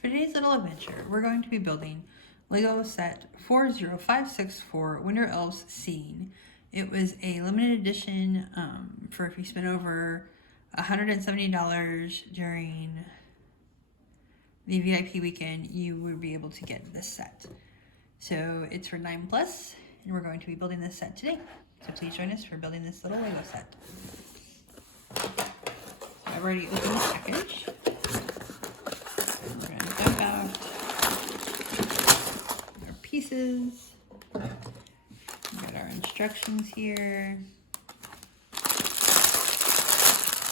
For today's little adventure, we're going to be building Lego set 40564 Winter Elves Scene. It was a limited edition for if you spent over $170 during the VIP weekend, you would be able to get this set. So it's for 9+, and we're going to be building this set today. So please join us for building this little Lego set. So I've already opened the package. We're going to dump out our pieces. We got our instructions here.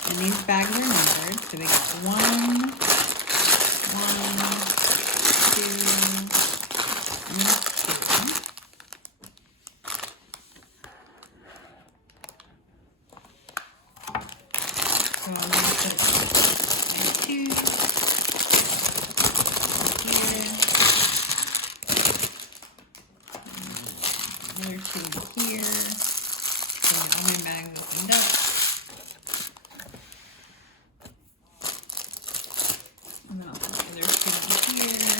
And these bags are numbered. So we got 1, 2, and 2. So I'm going to put my 2 here, another 2 here. So all my bags opened up. And then I'll put the other 2 here.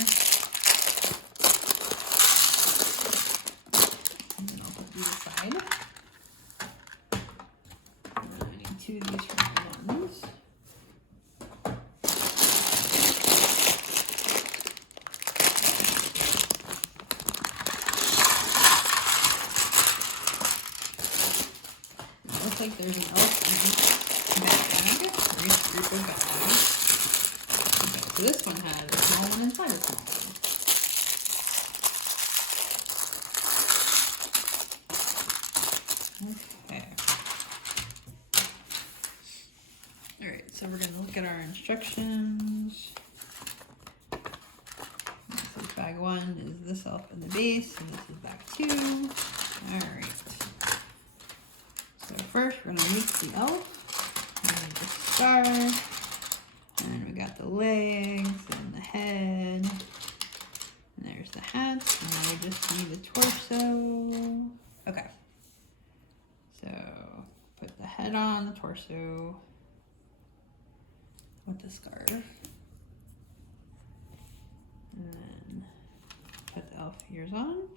And then I'll put these aside. And then I need 2 of these for my ones. It looks like there's an elf in each bag, or each group of bags. Okay, so this one has a small one inside a small one. Okay. Alright, so we're going to look at our instructions. This is bag 1, is this elf in the base, and this is bag 2. Alright. So first we're going to make the elf. We need the star. And we got the legs and the head. And there's the hat. And now we just need the torso. Okay. So put the head on the torso with the scarf. And then put the elf ears on.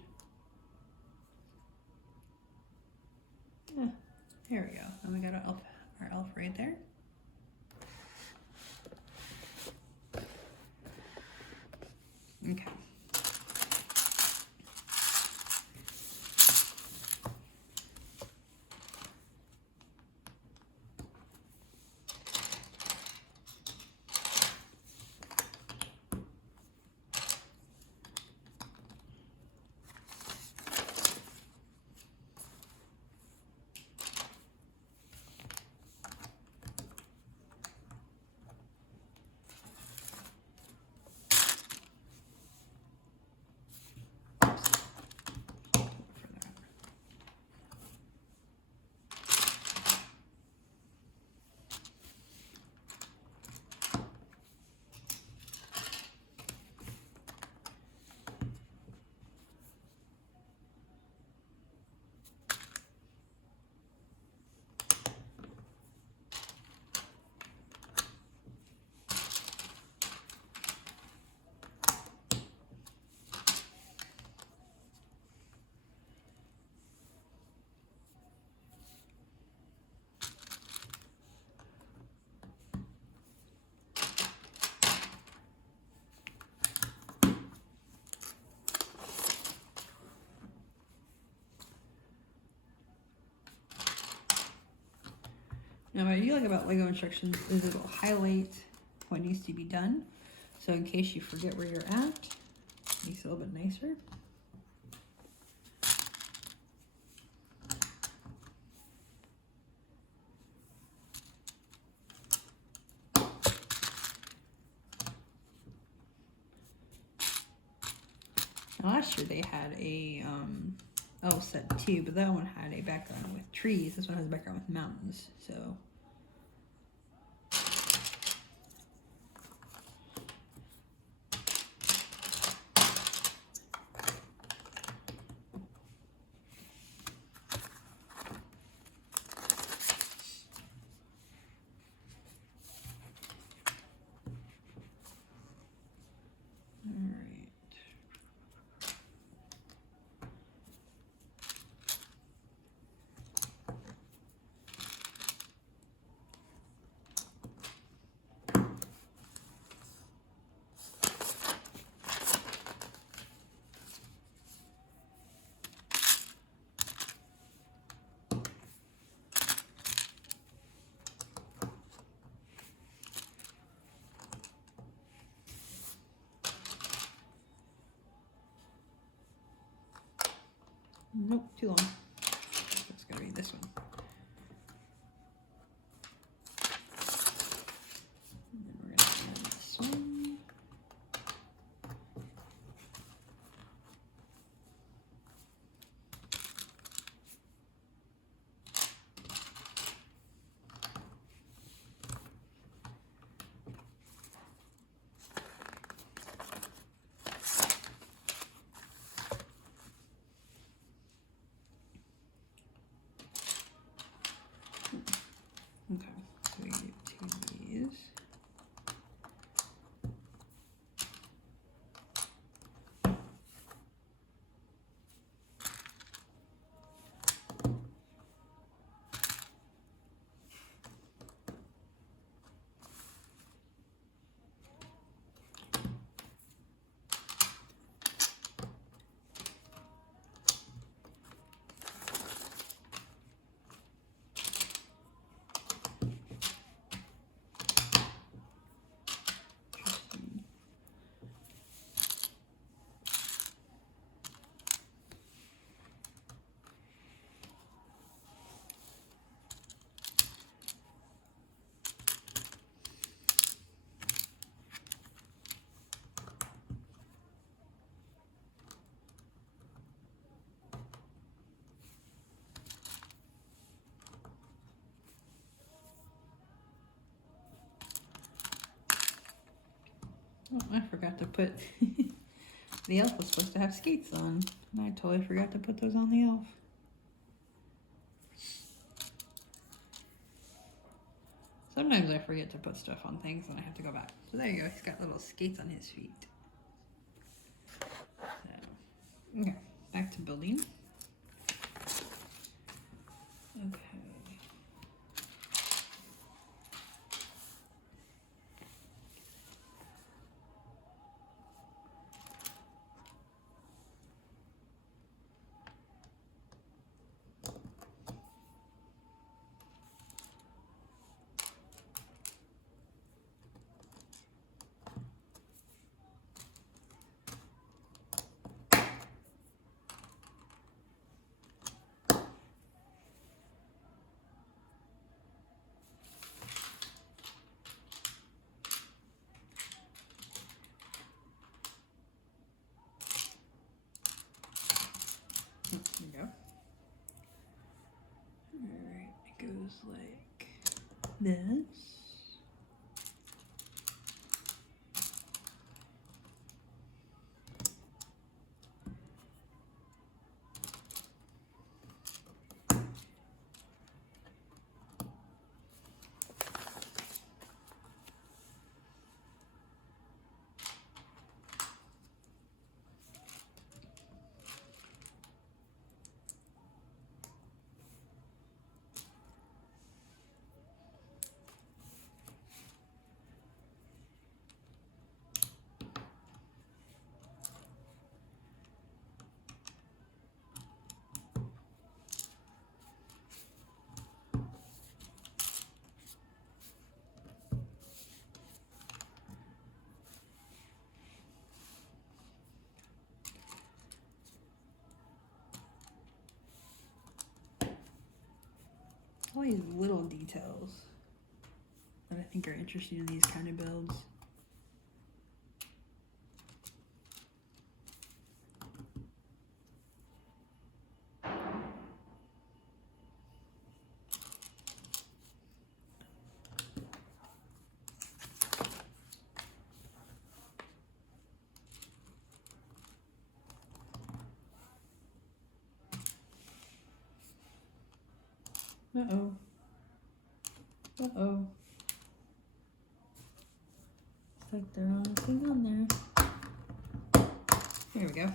Yeah, there we go. And we got our elf right there. Okay. Now what I do like about Lego instructions is it'll highlight what needs to be done. So in case you forget where you're at, it makes it a little bit nicer. Now last year they had a elf set too, but that one had a background with trees. This one has a background with mountains. So Nope, too long. It's gonna be this one. And then we're gonna add this one. Okay, so we do two of these. Oh, I forgot to put the elf was supposed to have skates on, and I totally forgot to put those on the elf. Sometimes I forget to put stuff on things and I have to go back. So there you go, he's got little skates on his feet. So, okay, back to building. Okay. There we go. Alright, it goes like this. All these little details that I think are interesting in these kind of builds. Uh-oh. Uh-oh. It's like the wrong thing on there. There we go.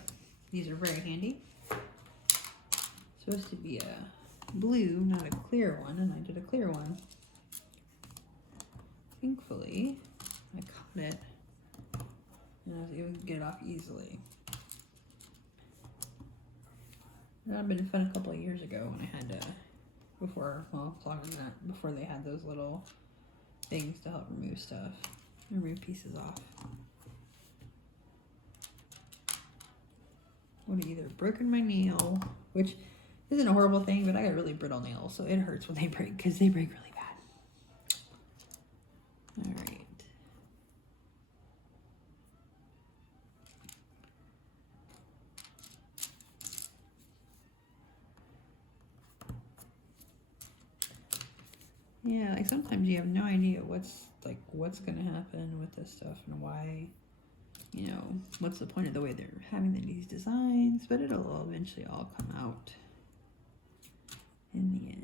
These are very handy. It's supposed to be a blue, not a clear one, and I did a clear one. Thankfully, I caught it, and I was able to get it off easily. That had been fun a couple of years ago when I had to, well, it's longer than that, before they had those little things to help remove stuff, remove pieces off. Would have either broken my nail, which isn't a horrible thing, but I got really brittle nails, so it hurts when they break because they break really bad. All right. Yeah, like sometimes you have no idea what's gonna happen with this stuff and why, you know, what's the point of the way they're having these designs, but it'll eventually all come out in the end.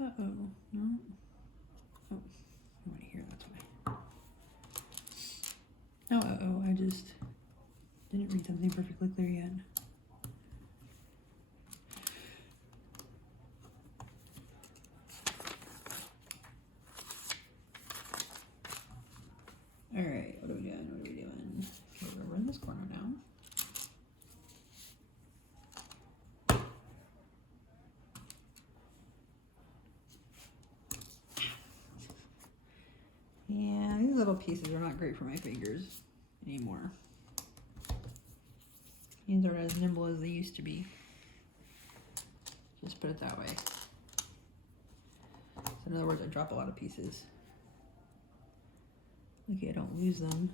Uh-oh, no. Oh, I want to hear, that's why. No, uh-oh, I just didn't read something perfectly clear yet. All right, what are we doing? What are we doing? Okay, we're in this corner now. Yeah, these little pieces are not great for my fingers anymore. These aren't as nimble as they used to be. Just put it that way. So in other words, I drop a lot of pieces. Lucky I don't lose them.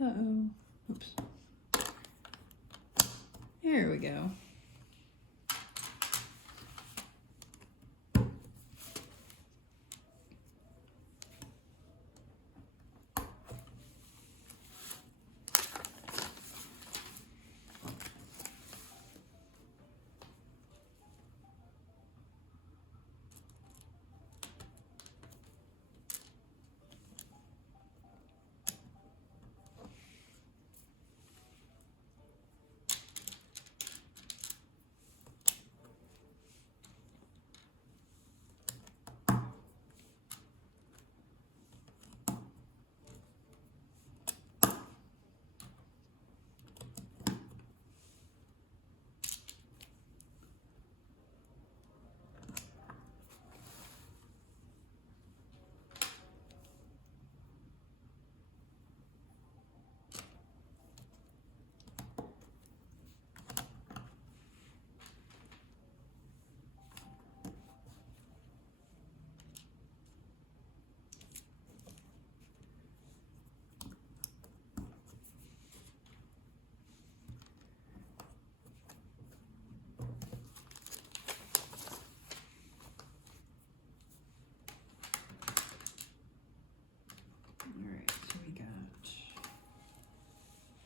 Uh-oh. Oops. There we go.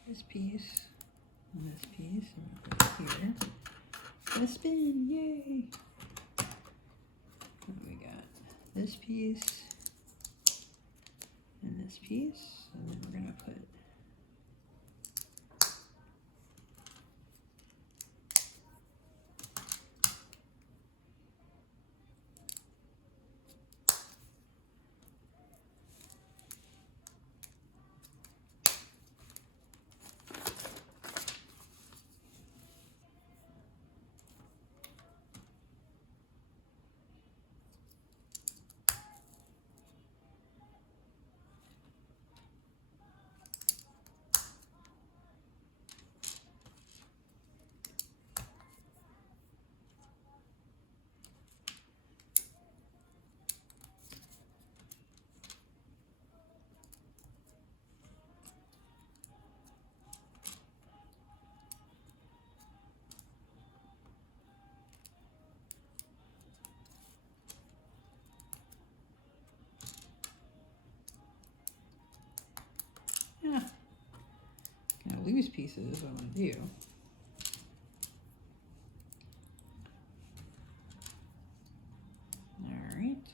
This piece and this piece, and put it here. Gonna spin, yay! And we got this piece and this piece, and then we're gonna put Now, loose pieces is what I'm going to do. Alright.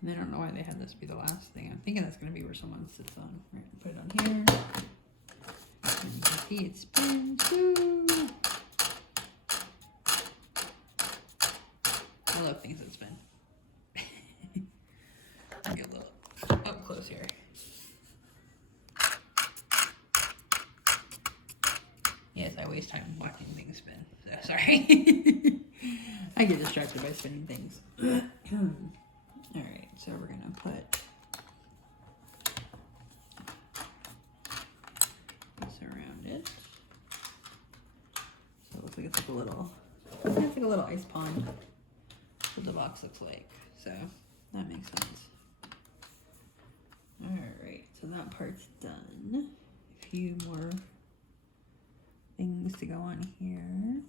And I don't know why they had this be the last thing. I'm thinking that's going to be where someone sits on. Right, put it on here. And you can see it spins. Woo! I love things that spin. I'll get a little up close here. Yes, I waste time watching things spin. So sorry. I get distracted by spinning things. Alright, so we're gonna put this around it. So it looks like it's like a little, it's like a little ice pond. That's what the box looks like. So that makes sense. Alright, so that part's done. A few more things to go on here.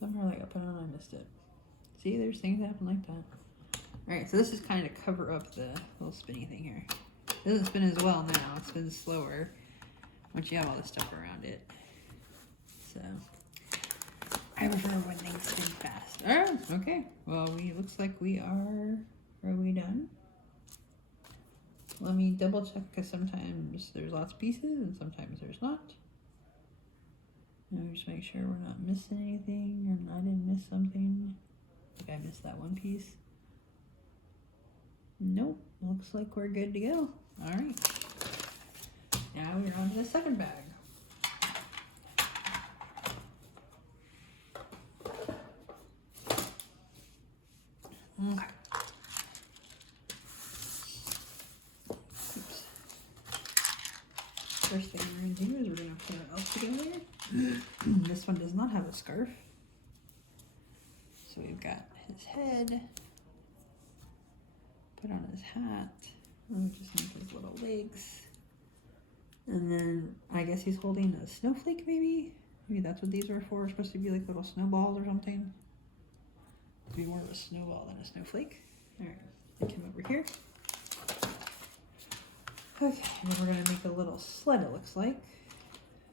Somehow I got put on, I missed it. See, there's things that happen like that. Alright, so this is kind of to cover up the little spinny thing here. It doesn't spin as well now, it spins slower once you have all this stuff around it. So, I prefer when things spin fast. Alright, okay. Well, looks like we are we done? Let me double check, because sometimes there's lots of pieces and sometimes there's not. And just make sure we're not missing anything, and I didn't miss something. I think I missed that one piece. Nope, looks like we're good to go. Alright. Now we're on to the second bag. Okay. Oops. First thing we're going to do is we're going to put our elf together. This one does not have a scarf. So we've got his head. Put on his hat. We'll just make his little legs. And then I guess he's holding a snowflake maybe? Maybe that's what these are for. Supposed to be like little snowballs or something. Be more of a snowball than a snowflake. Alright, take him over here. Okay, and then we're going to make a little sled, it looks like.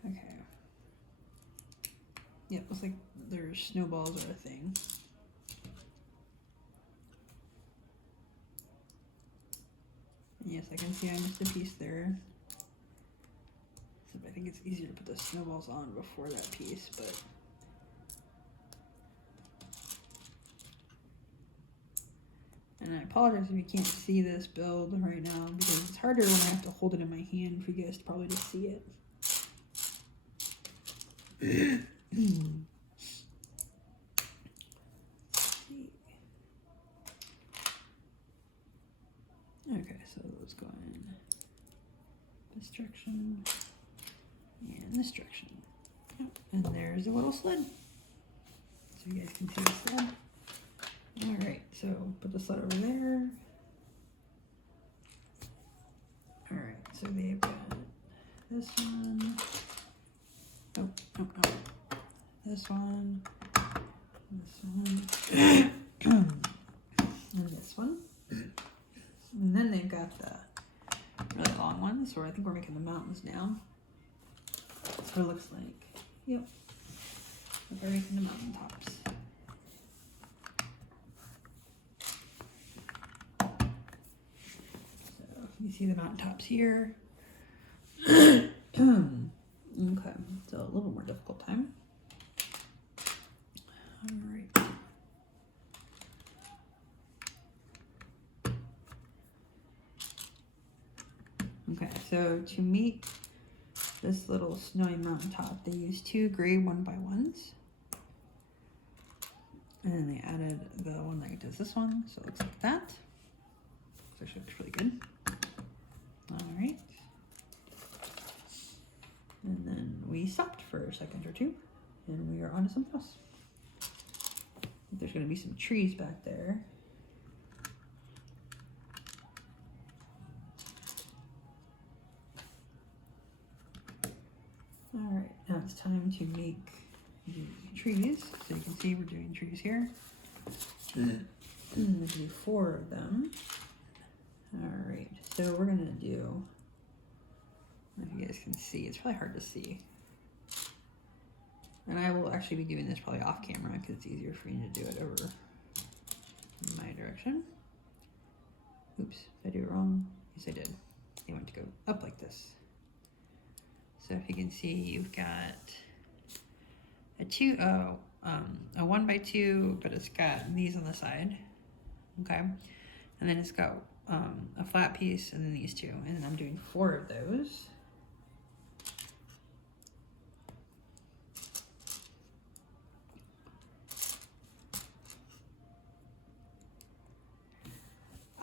Okay. Yep, looks like there's snowballs are a thing. Yes, I can see I missed a piece there. So I think it's easier to put the snowballs on before that piece, but... And I apologize if you can't see this build right now, because it's harder when I have to hold it in my hand for you guys to probably just see it. Okay, so let's go in this direction and this direction. Oh, and there's a little sled. So you guys can see the sled. Alright, so put the sled over there. Alright, so they've got this one. Oh, no, no. This one. And this one. And then they've got the really long ones, so I think we're making the mountains now. That's what it looks like. Yep. We're making the mountain tops. You see the mountaintops here. Okay, so a little more difficult time. All right. Okay, so to make this little snowy mountaintop, they used 2 gray 1x1s. And then they added the one that does this one, so it looks like that. Actually looks really good. Alright. And then we stopped for a second or two, and we are on to something else. There's going to be some trees back there. All right, now it's time to make the trees. So you can see we're doing trees here. There's gonna be 4 of them. All right, so we're gonna do, I don't know if you guys can see, it's probably hard to see. And I will actually be doing this probably off camera because it's easier for me to do it over my direction. Oops, did I do it wrong? Yes, I did. I want to go up like this. So if you can see, you've got a 1 by 2, but it's got these on the side, okay? And then it's got a flat piece and then these 2, and then I'm doing 4 of those.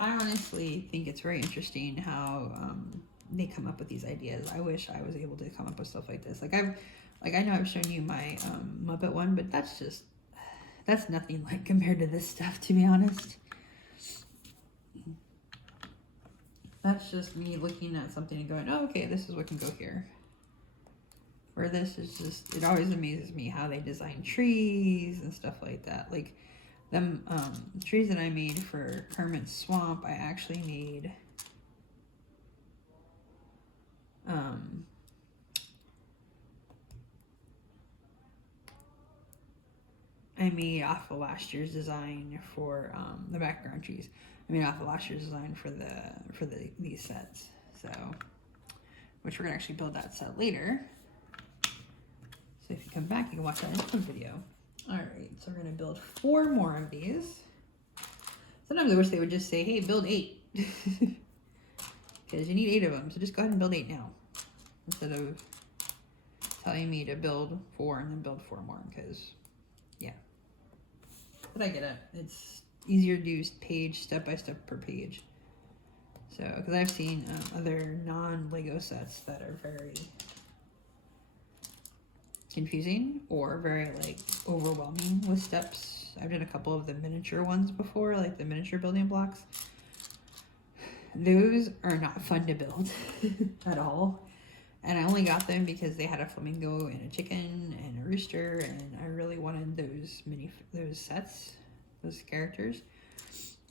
I honestly think it's very interesting how they come up with these ideas. I wish I was able to come up with stuff like this. Like I know I've shown you my Muppet one, but that's nothing like compared to this stuff, to be honest. That's just me looking at something and going, oh, okay, this is what can go here. Where this is just, it always amazes me how they design trees and stuff like that. Like them trees that I made for Kermit's Swamp, I actually made off of last year's design for the background trees. I made off of last year's design for these sets. So, which we're gonna actually build that set later. So if you come back, you can watch that in some video. All right, so we're gonna build 4 more of these. Sometimes I wish they would just say, hey, build 8. Because you need 8 of them, so just go ahead and build 8 now. Instead of telling me to build 4 and then build 4 more, because, yeah. But I get it. It's easier to do page, step-by-step per page. So, because I've seen other non-Lego sets that are very confusing or very like overwhelming with steps. I've done a couple of the miniature ones before, like the miniature building blocks. Those are not fun to build at all. And I only got them because they had a flamingo and a chicken and a rooster, and I really wanted those sets, those characters,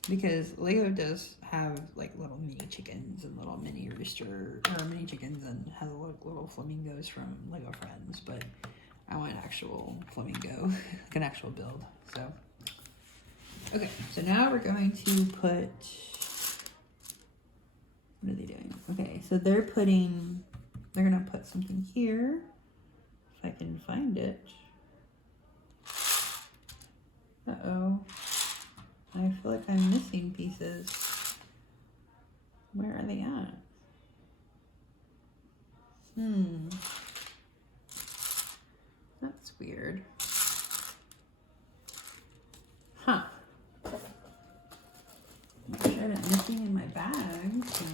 because Lego does have like little mini chickens and little mini rooster, or mini chickens, and has little flamingos from Lego Friends, but I want an actual flamingo, like an actual build. So, okay, so now we're going to put, what are they doing? Okay, so they're gonna put something here, if I can find it. Uh-oh, I feel like I'm missing pieces. Where are they at? That's weird. Huh. I'm sure I didn't anything in my bag, so.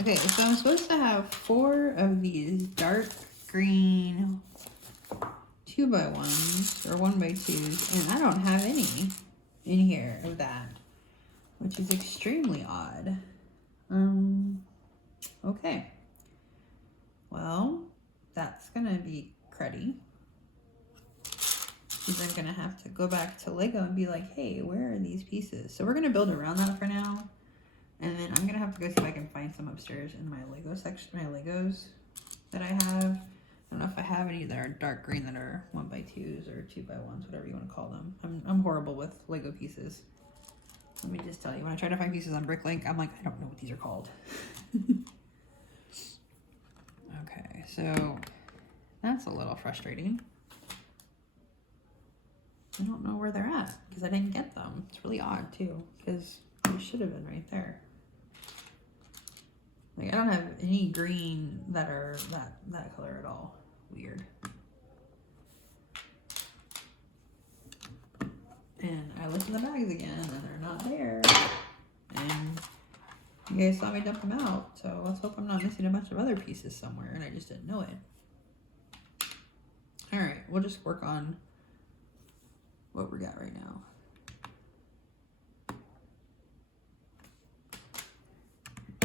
Okay, so I'm supposed to have 4 of these dark green 2x1s or 1x2s, and I don't have any in here of that, which is extremely odd. Okay. Well, that's gonna be cruddy. Because I'm gonna have to go back to Lego and be like, hey, where are these pieces? So we're gonna build around that for now. And then I'm gonna have to go see if I can find some upstairs in my Lego section, my Legos that I have. I don't know if I have any that are dark green that are 1x2s or 2x1s, whatever you want to call them. I'm horrible with Lego pieces. Let me just tell you, when I try to find pieces on Bricklink, I'm like, I don't know what these are called. Okay, so that's a little frustrating. I don't know where they're at because I didn't get them. It's really odd too, because they should have been right there. Like, I don't have any green that are that color at all. Weird. And I looked in the bags again and they're not there. And you guys saw me dump them out, so let's hope I'm not missing a bunch of other pieces somewhere and I just didn't know it. All right, we'll just work on what we got right now.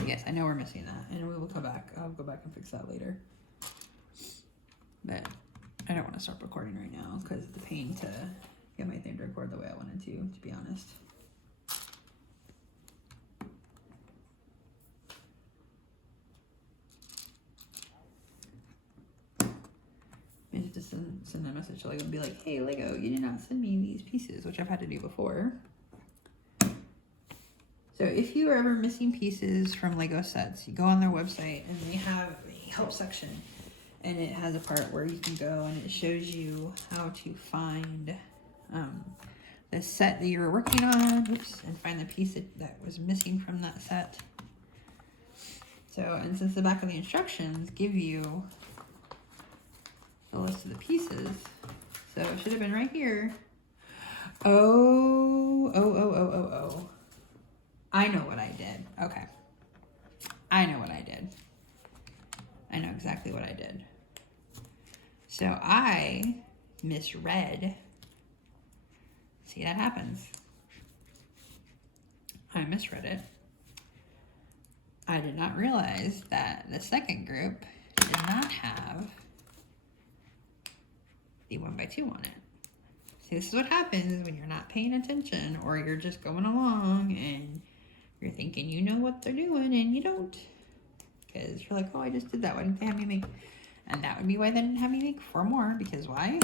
yes, I know we're missing that, and we will go back. I'll go back and fix that later. But I don't want to start recording right now because it's a pain to get my thing to record the way I wanted to be honest. Maybe just send a message to Lego and be like, hey, Lego, you did not send me these pieces, which I've had to do before. So if you are ever missing pieces from Lego sets, you go on their website and they have a help section. And it has a part where you can go and it shows you how to find the set that you were working on. Oops, and find the piece that was missing from that set. So, and since the back of the instructions give you the list of the pieces, so it should have been right here. Oh. I know what I did. Okay. I know what I did. I know exactly what I did. So I misread. See, that happens. I misread it. I did not realize that the second group did not have the 1x2 on it. See, this is what happens when you're not paying attention or you're just going along and you're thinking you know what they're doing and you don't. Because you're like, oh, I just did that. Why didn't they have me make? And that would be why they didn't have me make 4 more. Because why?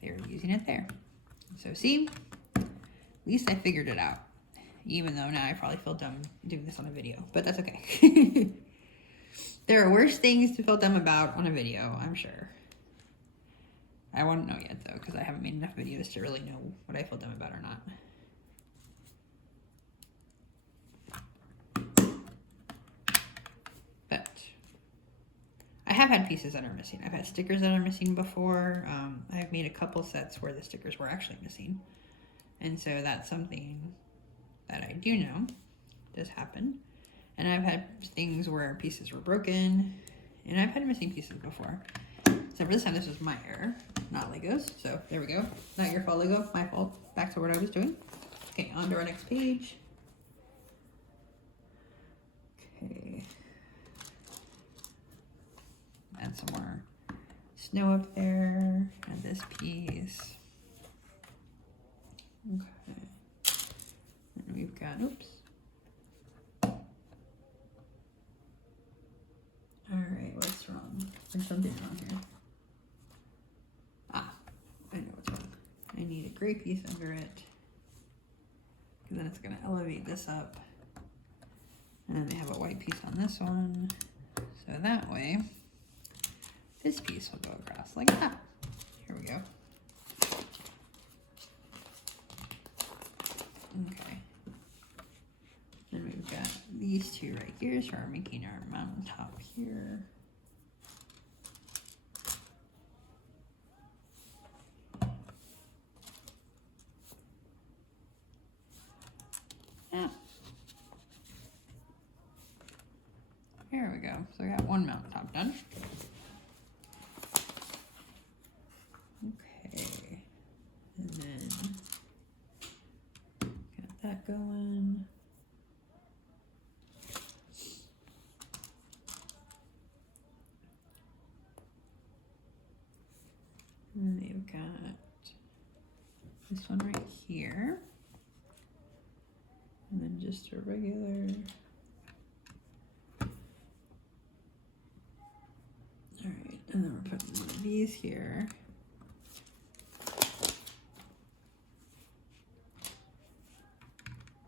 They were using it there. So see, at least I figured it out. Even though now I probably feel dumb doing this on a video. But that's okay. There are worse things to feel dumb about on a video, I'm sure. I won't know yet though, because I haven't made enough videos to really know what I feel dumb about or not. But I have had pieces that are missing. I've had stickers that are missing before. I've made a couple sets where the stickers were actually missing. And so that's something that I do know does happen. And I've had things where pieces were broken. And I've had missing pieces before. So for this time, this was my error, not Lego's. So there we go. Not your fault, Lego. My fault. Back to what I was doing. Okay, on to our next page. Okay. Add some more snow up there. And this piece. Okay. And we've got, oops. Alright, what's wrong? There's something wrong here. Ah, I know what's wrong. I need a gray piece under it. Because then it's going to elevate this up. And then they have a white piece on this one. So that way, this piece will go across like that. Here we go. Okay. Then we've got these two right here, so we're making our mountaintop here. Yeah. Here we go. So I got one mountaintop done. Okay. And then got that going. And then they've got this one right here. And then just a regular. All right, and then we're putting one of these here.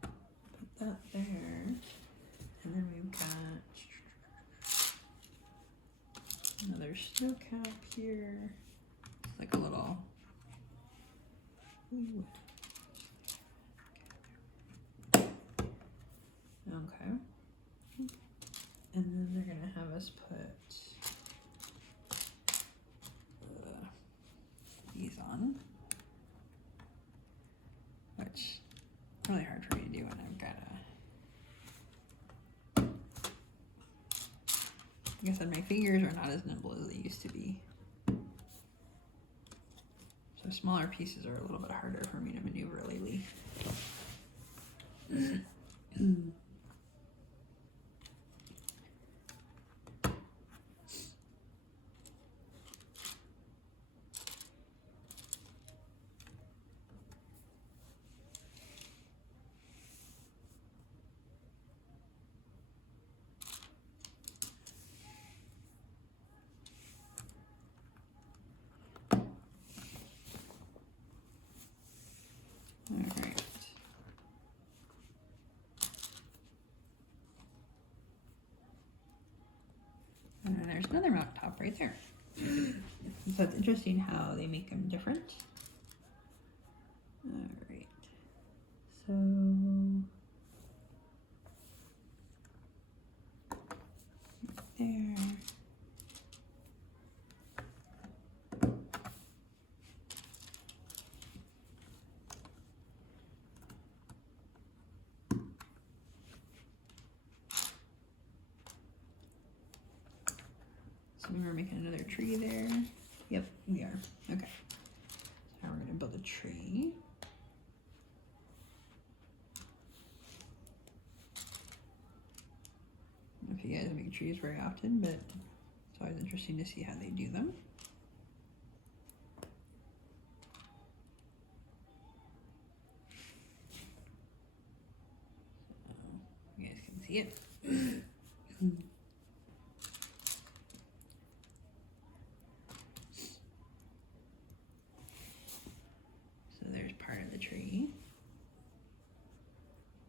Put that there. And then we've got another snow cap here. It's like a little. Ooh. Okay. And then they're gonna have us put these on, which is really hard for me to do when I've got like I said, my fingers are not as nimble as they used to be. So smaller pieces are a little bit harder for me to maneuver lately. there's another mountaintop right there. So it's interesting how they make them different. All right. So there. So we're making another tree there. Yep, we are. Okay. So now we're gonna build a tree. I don't know if you guys make trees very often, but it's always interesting to see how they do them. So you guys can see it. So there's part of the tree.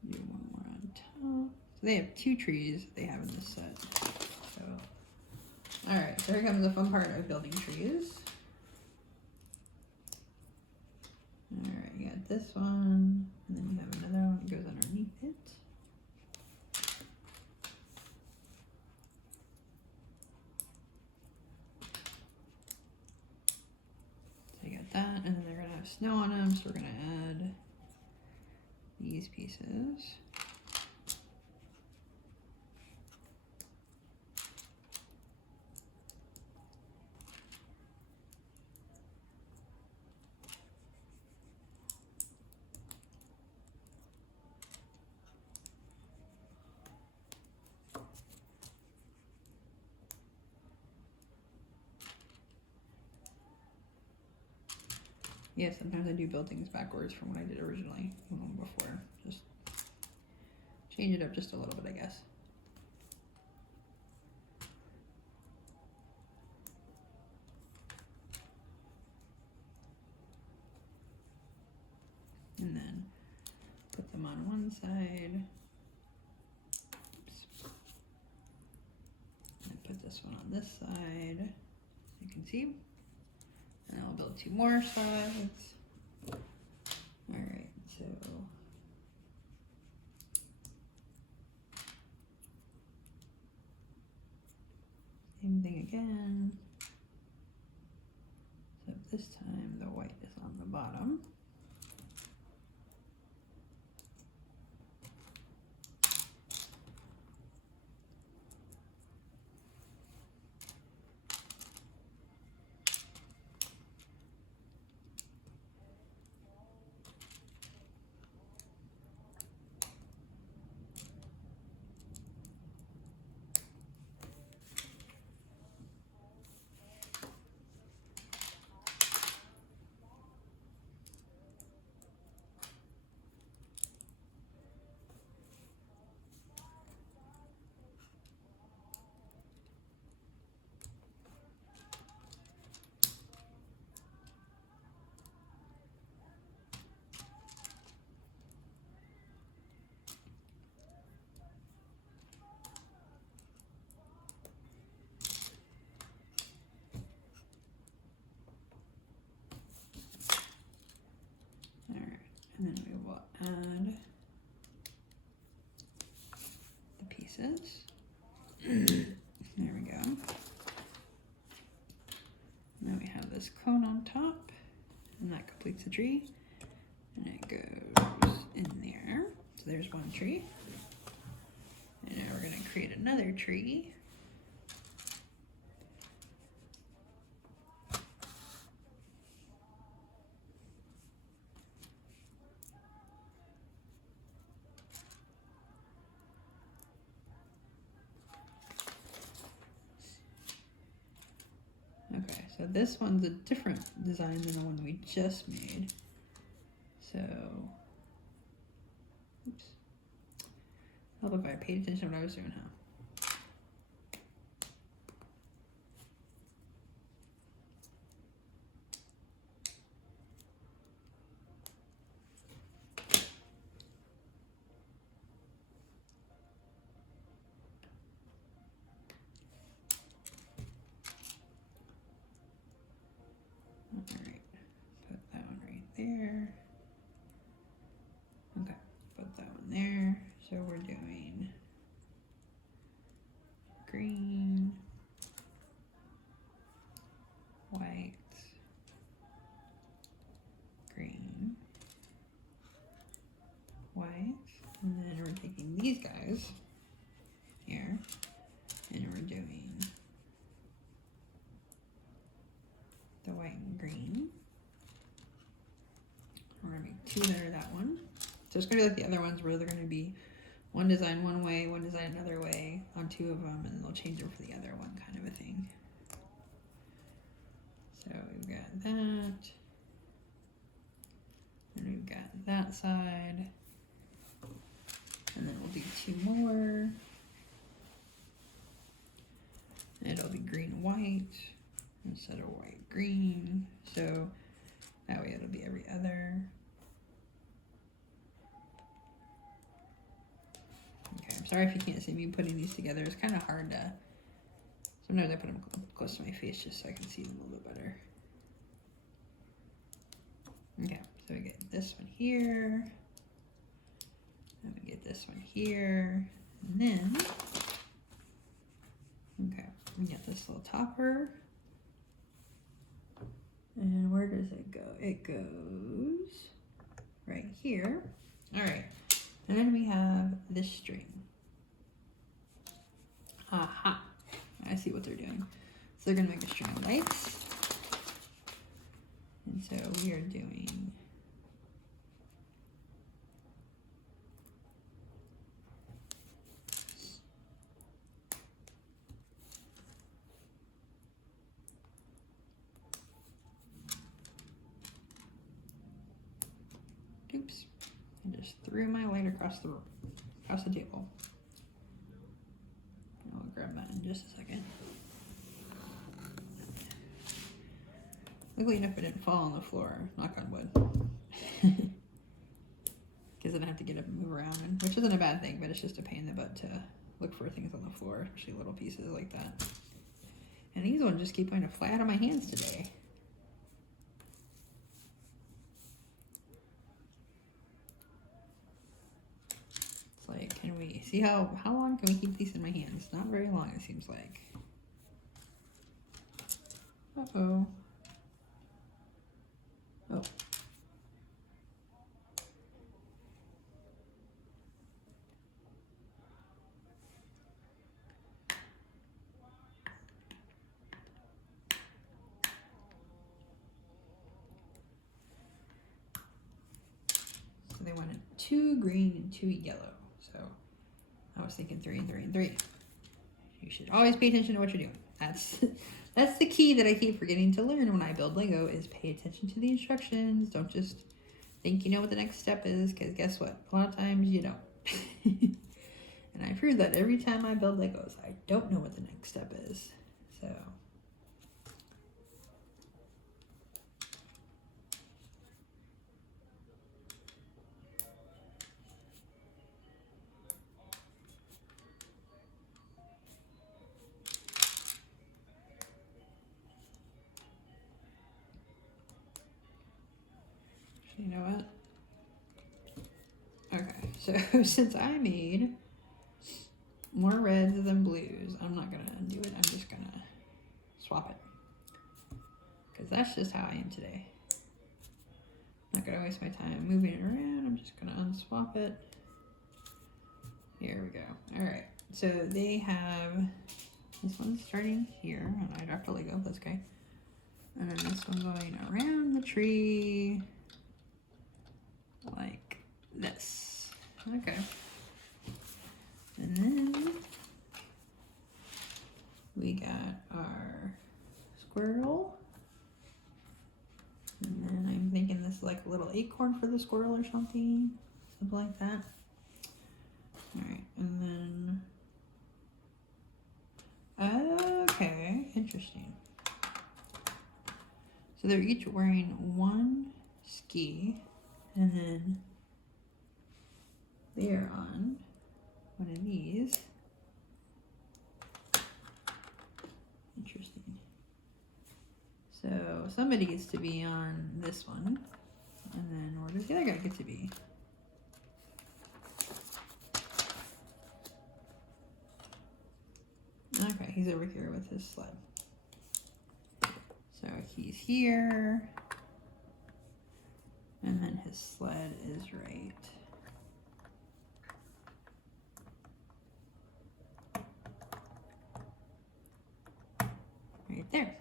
Do one more on top. So they have 2 trees they have in this set. So, all right, so here comes the fun part of building trees. All right, you got this one, and then you have another one that goes underneath it. So you got that, and then they're gonna have snow on them, so we're gonna add these pieces. Yeah, sometimes I do build things backwards from what I did originally before. Just change it up just a little bit, I guess. And then put them on one side. Oops. And put this one on this side, so you can see. And I'll build 2 more sides. All right, so same thing again. So this time the white is on the bottom. And then we will add the pieces. There we go. Now we have this cone on top, and that completes the tree. And it goes in there. So there's one tree. And now we're going to create another tree. Okay, so this one's a different design than the one we just made. So, oops. I hope I paid attention to what I was doing, huh? there. Okay, put that one there. So we're doing green, white, green, white, and then we're taking these guys here, and we're doing the white and green. We're gonna make two that are that one. So it's gonna be like the other ones where they're gonna be one design one way, one design another way on two of them, and then they'll change them for the other one, kind of a thing. So we've got that, and we've got that side, and then we'll do two more. And it'll be green white instead of white green, so that way it'll be every other. Okay, I'm sorry if you can't see me putting these together. It's kind of hard to, sometimes I put them close to my face just so I can see them a little bit better. Okay, so we get this one here, and we get this one here, and then, okay, we get this little topper. And where does it go? It goes right here. All right, and then we have this string. Aha, I see what they're doing. So they're gonna make a string of lights. And so we are doing oops, I just threw my light across the table. I'll grab that in just a second. Luckily enough, it didn't fall on the floor, knock on wood. Because then I have to get up and move around, which isn't a bad thing, but it's just a pain in the butt to look for things on the floor, especially little pieces like that. And these ones just keep going to fly out of my hands today. It's like, can we see how long can we keep these in my hands? Not very long, it seems like. Uh-oh. Oh. So they wanted 2 green and 2 yellow. So I was thinking 3 and 3 and 3. You should always pay attention to what you're doing. That's the key that I keep forgetting to learn when I build Lego is pay attention to the instructions. Don't just think you know what the next step is, because guess what? A lot of times you don't. And I prove that every time I build Legos, I don't know what the next step is. So you know what? Okay, so since I made more reds than blues, I'm not gonna undo it. I'm just gonna swap it, because that's just how I am today. I'm not gonna waste my time moving it around. I'm just gonna unswap it. Here we go. All right, so they have, this one's starting here, and I dropped a Lego, that's okay. And then this one going around the tree, like this. Okay. And then we got our squirrel. And then I'm thinking this is like a little acorn for the squirrel or something like that. All right, and then, okay, interesting. So they're each wearing one ski, and then they're on one of these. Interesting. So somebody gets to be on this one, And then where does the other guy get to be? Okay, he's over here with his sled. So he's here. And then his sled is right there.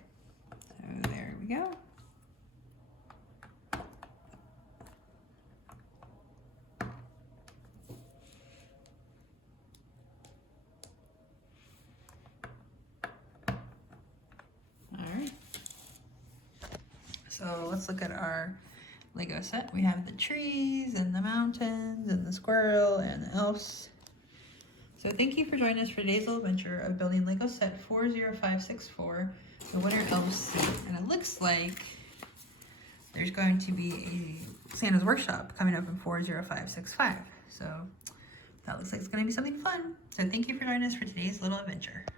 So there we go. All right. So let's look at our Lego set. We have the trees and the mountains and the squirrel and the elves. So thank you for joining us for today's little adventure of building Lego set 40564, the Winter Elves Scene. And it looks like there's going to be a Santa's Workshop coming up in 40565. So that looks like it's going to be something fun. So thank you for joining us for today's little adventure.